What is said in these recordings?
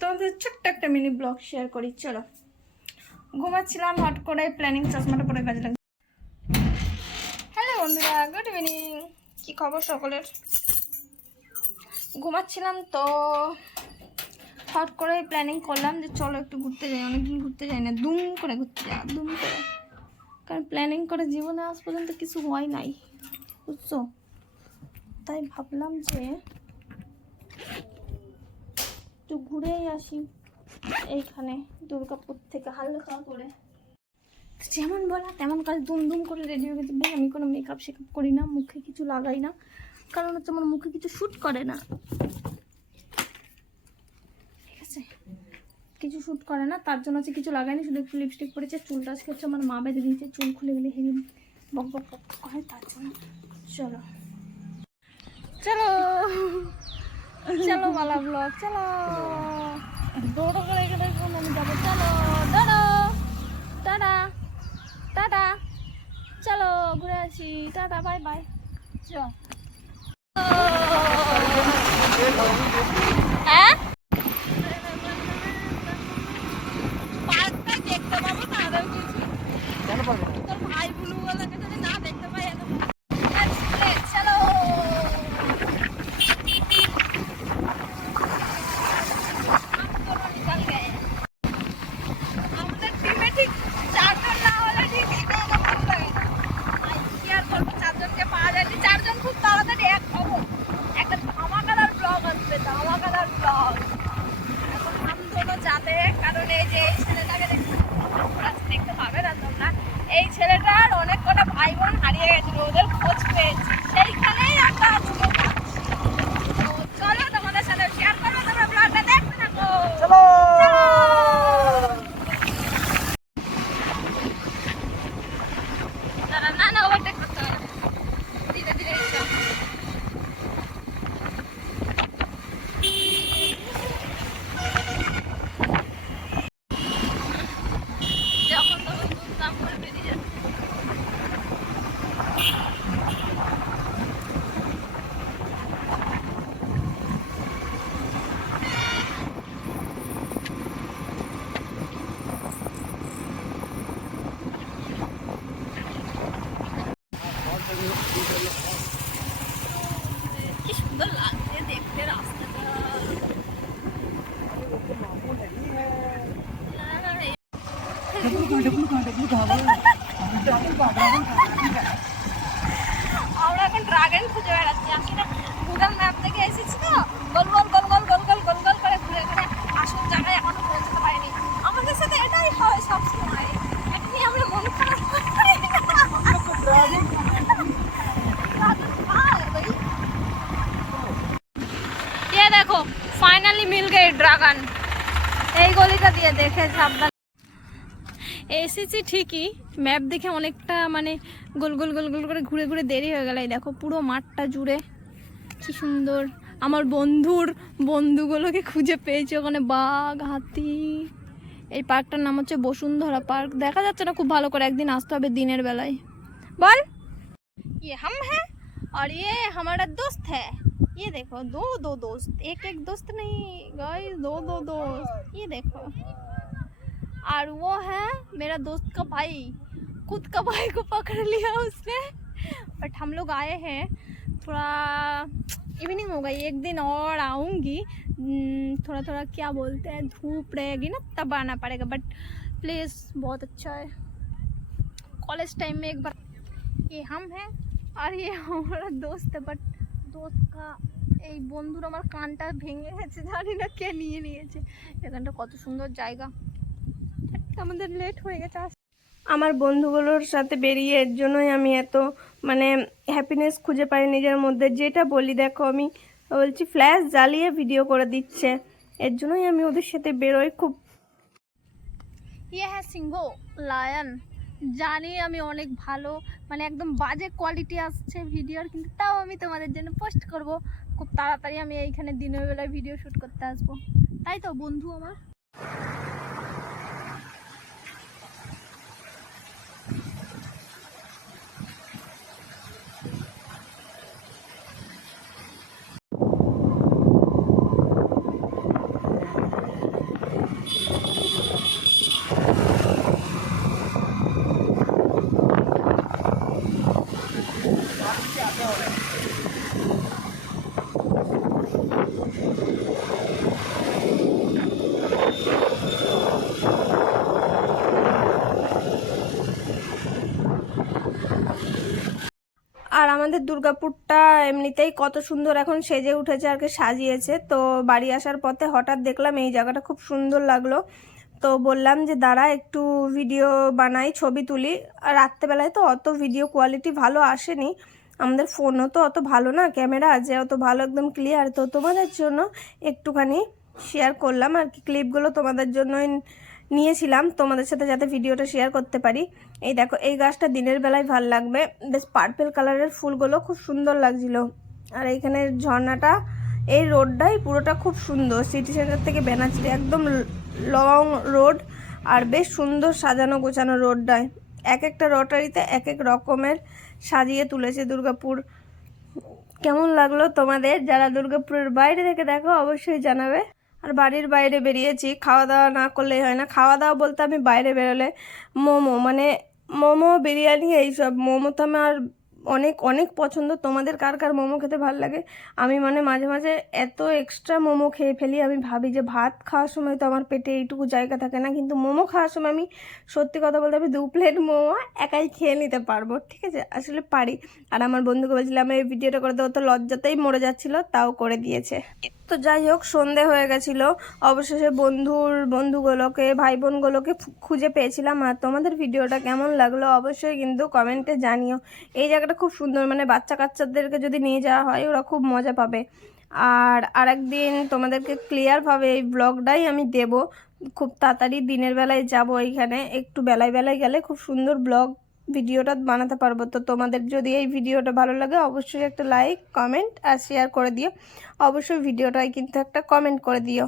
তোমাদের ছোট্ট একটা মিনি ব্লগ শেয়ার করি, চলো। ঘুমাচ্ছিলাম, হট করে প্ল্যানিং চশমাটা পরে কাজে লাগে হ্যালো বন্ধুরা গুড ইভিনিং কি খবর সকলের? ঘুমাচ্ছিলাম তো, হট করে প্ল্যানিং করলাম যে চলো একটু ঘুরতে যাই। অনেকদিন ঘুরতে যাই না, দুম করে ঘুরতে যাই দুম করে। কারণ প্ল্যানিং করে জীবনে আজ পর্যন্ত কিছু হয় নাই, বুঝছ? তাই ভাবলাম যে একটু ঘুরেই আসি। এইখানে দুর্গাপুর থেকে হালকা করে। যেমন বলা, তেমন কাজ দুম দুম করে রেডি হয়ে গেছে। আমি কোনো মেকআপ শেকআপ করি না, মুখে কিছু লাগাই না। কারণ হচ্ছে আমার মুখে কিছু শ্যুট করে না। ঠিক আছে? কিছু শ্যুট করে না, তার জন্য হচ্ছে কিছু লাগাইনি, শুধু একটু লিপস্টিক পরেছে, চুলটা আজকে হচ্ছে আমার মা বেঁধে দিয়েছে, চুল খুলে গেলে হেভি বক বক বক করে তার জন্য। চলো। চলো! চলো মালা ব্লগ চলো। দৌড়ো করে এখানে আমি যাব। চলো দাঁড়ো টাটা টাটা। চলো ঘুরে আসি। টাটা বাই বাই চলো। হ্যাঁ? দেখতে পাবো কিছু। তোর ভাই বুলু বলাকে এই ছেলেটার অনেক কটা ভাই বোন হারিয়ে গেছিল ওদের খোঁজ পেয়েছে। সেইখানেই একটা সুযোগ পাচ্ছি। তো চলো তোমাদের সাথে শেয়ার করব তোমরা ব্লগটা দেখতে থাকো চলো দাঁড়া, না না ওভারটেক করতে হবে না। ধীরে ধীরে এসো। যখন তখন দুমদাম করে বেরিয়ে যাচ্ছে কি সুন্দর লাগছে দেখতে রাস্তাটা না, না, এই- আমরা এখন ড্রাগন খুঁজে বেড়াচ্ছি। আসলে গুগল ম্যাপ থেকে এসেছি তো। গোল গোল গোল গোল করে ঘুরে ঘুরে আসল জায়গায় এখনও পৌঁছতে আমাদের এটাই হয় সবসময়। এমনি আমরা মন দেখো ফাইনালি মিল গে ড্রাগন এই গলিটা দিয়ে দেখে সাবধান এসেছি ঠিকই ম্যাপ দেখে অনেকটা মানে গোল গোল গোল গোল করে ঘুরে ঘুরে দেরি হয়ে গেল এই দেখো পুরো মাঠটা জুড়ে কি সুন্দর আমার বন্ধুর বন্ধুগুলোকে খুঁজে পেয়েছি ওখানে বাঘ হাতি এই পার্কটার নাম হচ্ছে বসুন্ধরা পার্ক দেখা যাচ্ছে না খুব ভালো করে একদিন আসতে হবে দিনের বেলায় বল ये हम हैं और ये हमारा दोस्त है ये देखो दो दो दोस्त एक एक दोस्त नहीं गाइस दो दो दोस्त ये देखो और वो है मेरा दोस्त का भाई खुद का भाई को पकड़ लिया उसने बट हम लोग आए हैं थोड़ा इवनिंग हो गई एक दिन और आऊँगी हम्म, थोड़ा थोड़ा क्या बोलते हैं धूप रहेगी ना तब आना पड़ेगा बट प्लेस बहुत अच्छा है कॉलेज टाइम में एक बार ये हम हैं আর ये हमारा दोस्त है বাট দোস্ত কা এই বন্ধুর আমার কানটা ভেঙে গেছে জানি না কে নিয়ে নিয়েছে এখানটা কত সুন্দর জায়গা আমাদের লেট হয়ে গেছে আমার বন্ধুগুলোর সাথে বেরিয়ে এর জন্যই আমি এত মানে হ্যাপিনেস খুঁজে পাই নিজের মধ্যে। যেটা বলি দেখো আমি বলছি ফ্ল্যাশ জ্বালিয়ে ভিডিও করে দিচ্ছে। এর জন্যই আমি ওদের সাথে বেরোই খুব। ইয়ে হ্যাঁ সিংহ লায়ন জানি আমি অনেক ভালো মানে একদম বাজে কোয়ালিটি আসছে ভিডিওর কিন্তু তাও আমি তোমাদের জন্য পোস্ট করব। খুব তাড়াতাড়ি আমি এইখানে দিনের বেলায় ভিডিও শ্যুট করতে আসব। তাই তো বন্ধু আমার? আর আমাদের দুর্গাপুরটা এমনিতেই কত সুন্দর এখন সেজে উঠেছে আর কি, সাজিয়েছে। তো বাড়ি আসার পথে হঠাৎ দেখলাম এই জায়গাটা খুব সুন্দর লাগল। তো বললাম যে, দাঁড়া, একটু ভিডিও বানাই, ছবি তুলি। আর রাত্রেবেলায় তো অত ভিডিও কোয়ালিটি ভালো আসেনি। আমাদের ফোনও তো অত ভালো না, ক্যামেরা যে অত ভালো একদম ক্লিয়ার। তো তোমাদের জন্য একটুখানি শেয়ার করলাম আর কি ক্লিপগুলো তোমাদের জন্যই নিয়েছিলাম, তোমাদের সাথে যাতে ভিডিওটা শেয়ার করতে পারি। এই দেখো, এই গাছটা দিনের বেলায় ভালো লাগবে। বেশ পার্পেল কালারের ফুলগুলো খুব সুন্দর লাগছিল। আর এইখানে ঝর্ণাটা, এই রোডটাই পুরোটা খুব সুন্দর। সিটি সেন্টার থেকে বেনাচিরি একদম লং রোড আর বেশ সুন্দর সাজানো গোছানো রোডটায়। এক একটা রটারিতে এক এক রকমের সাজিয়ে তুলেছে দুর্গাপুর। কেমন লাগল তোমাদের? যারা দুর্গাপুরের বাইরে থেকে দেখো, অবশ্যই জানাবে। আর বাড়ির বাইরে বেরিয়েছি খাওয়া দাওয়া না করলেই হয় না। খাওয়া দাওয়া বলতে আমি বাইরে বেরোলে মোমো মানে মোমো, বিরিয়ানি এইসব। মোমো তো আমার অনেক অনেক পছন্দ। তোমাদের কার কার মোমো খেতে ভালো লাগে? আমি মানে মাঝে মাঝে এত এক্সট্রা মোমো খেয়ে ফেলি, আমি ভাবি যে ভাত খাওয়ার সময় তো আমার পেটে এইটুকু জায়গা থাকে না। কিন্তু মোমো খাওয়ার সময় আমি সত্যি কথা বলতে আমি দু প্লেট মোমো একাই খেয়ে নিতে পারব। ঠিক আছে? আসলে পারি। আর আমার বন্ধুকে বলছিলাম, এই ভিডিওটা করে দেবো তো লজ্জাতেই মরে যাচ্ছিল, তাও করে দিয়েছে। তো যাই হোক, সন্ধে হয়ে গেছিল। অবশেষে বন্ধুর বন্ধুগুলোকে ভাই বোনগুলোকে খুঁজে পেয়েছিলাম। আর তোমাদের ভিডিওটা কেমন লাগল অবশ্যই কিন্তু কমেন্টে জানিও। এই জায়গাটা খুব সুন্দর মানে বাচ্চা কাচ্চাদেরকে যদি নিয়ে যাওয়া হয়, ওরা খুব মজা পাবে। আর আরেকদিন তোমাদেরকে ক্লিয়ারভাবে এই ব্লগটাই আমি দেব। খুব তাড়াতাড়ি দিনের বেলায় যাব এইখানে। একটু বেলায় বেলায় গেলে খুব সুন্দর ব্লগ ভিডিওটা বানাতে পারব। তো তোমাদের যদি এই ভিডিওটা ভালো লাগে, অবশ্যই একটা লাইক কমেন্ট আর শেয়ার করে দিও। অবশ্যই ভিডিওটায় কিন্তু একটা কমেন্ট করে দিও।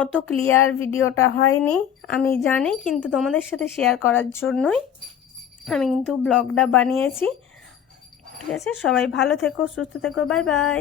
অত ক্লিয়ার ভিডিওটা হয়নি, আমি জানি, কিন্তু তোমাদের সাথে শেয়ার করার জন্যই আমি কিন্তু ব্লগটা বানিয়েছি। ঠিক আছে? সবাই ভালো থেকো, সুস্থ থেকো বাই বাই